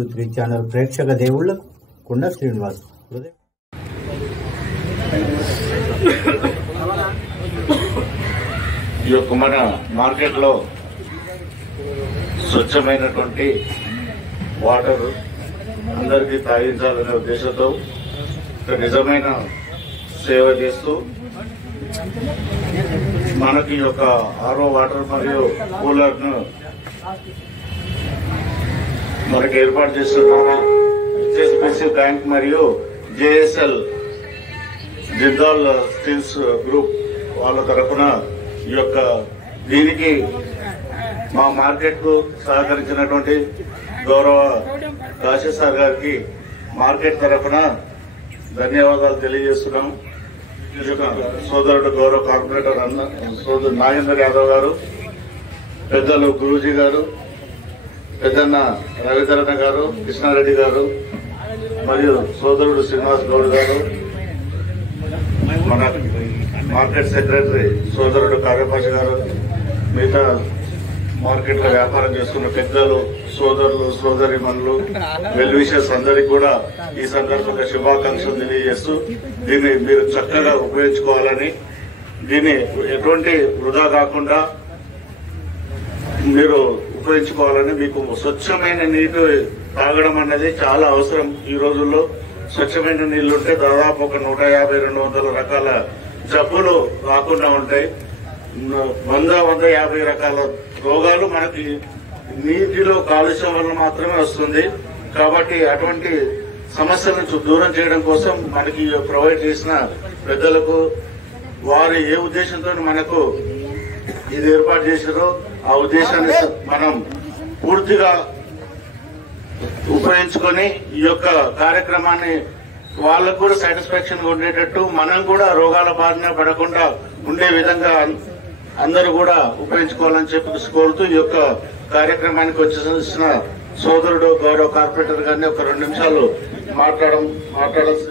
123 channel ప్రేక్షక దేవుళ్లకు కొండ శ్రీనివాస్ ఈ యొక్క మన మార్కెట్లో స్వచ్ఛమైనటువంటి వాటర్ అందరికీ తాగించాలనే ఉద్దేశంతో నిజమైన సేవ చేస్తూ మనకి యొక్క ఆర్ఓ వాటర్ మరియు కూలర్ను మనకి ఏర్పాటు చేస్తున్నారు. హెచ్ఎస్బిసి బ్యాంక్ మరియు జేఎస్ఎల్ జిందాల్ స్టీల్స్ గ్రూప్ వాళ్ళ తరఫున ఈ యొక్క దీనికి మా మార్కెట్ కు సహకరించినటువంటి గౌరవ కాశీ సార్ గారికి మార్కెట్ తరఫున ధన్యవాదాలు తెలియజేస్తున్నాం. సోదరుడు గౌరవ కార్పొరేటర్ సోదరు నాగేందర్ యాదవ్ గారు, పెద్దలు గురూజీ గారు, పెద్దన్న రవిధరణ గారు, కృష్ణారెడ్డి గారు మరియు సోదరుడు శ్రీనివాస్ గౌడ్ గారు, మన మార్కెట్ సెక్రటరీ సోదరుడు కార్యపాష గారు, మిగతా మార్కెట్ లో వ్యాపారం చేసుకున్న పెద్దలు, సోదరులు, సోదరిమణులు, వెల్ విషర్స్ అందరికీ కూడా ఈ సందర్భంగా శుభాకాంక్షలు తెలియజేస్తూ దీన్ని మీరు చక్కగా ఉపయోగించుకోవాలని, దీన్ని ఎటువంటి వృధా కాకుండా మీరు ఉపయోగించుకోవాలని, మీకు స్వచ్ఛమైన నీరు తాగడం అనేది చాలా అవసరం. ఈ రోజుల్లో స్వచ్ఛమైన నీళ్లుంటే దాదాపు ఒక 150-200 రకాల జబ్బులు రాకుండా ఉంటాయి. 100-150 రకాల రోగాలు మనకి నీటిలో కాలుష్యం వల్ల మాత్రమే వస్తుంది. కాబట్టి అటువంటి సమస్యల నుంచి దూరం చేయడం కోసం మనకి ప్రొవైడ్ చేసిన పెద్దలకు, వారు ఏ ఉద్దేశంతో మనకు ఇది ఏర్పాటు చేశారో ఆ ఉద్దేశాన్ని మనం పూర్తిగా ఉపయోగించుకొని ఈ యొక్క కార్యక్రమాన్ని వాళ్ళకు కూడా సాటిస్ఫాక్షన్ గా ఉండేటట్టు, మనం కూడా రోగాల బారిన పడకుండా ఉండే విధంగా అందరూ కూడా ఉపయోగించుకోవాలని చెప్పి కోరుతూ ఈ యొక్క కార్యక్రమానికి వచ్చేసిన సోదరుడు గౌరవ కార్పొరేటర్ గారిని ఒక 2 నిమిషాలు మాట్లాడాల్సి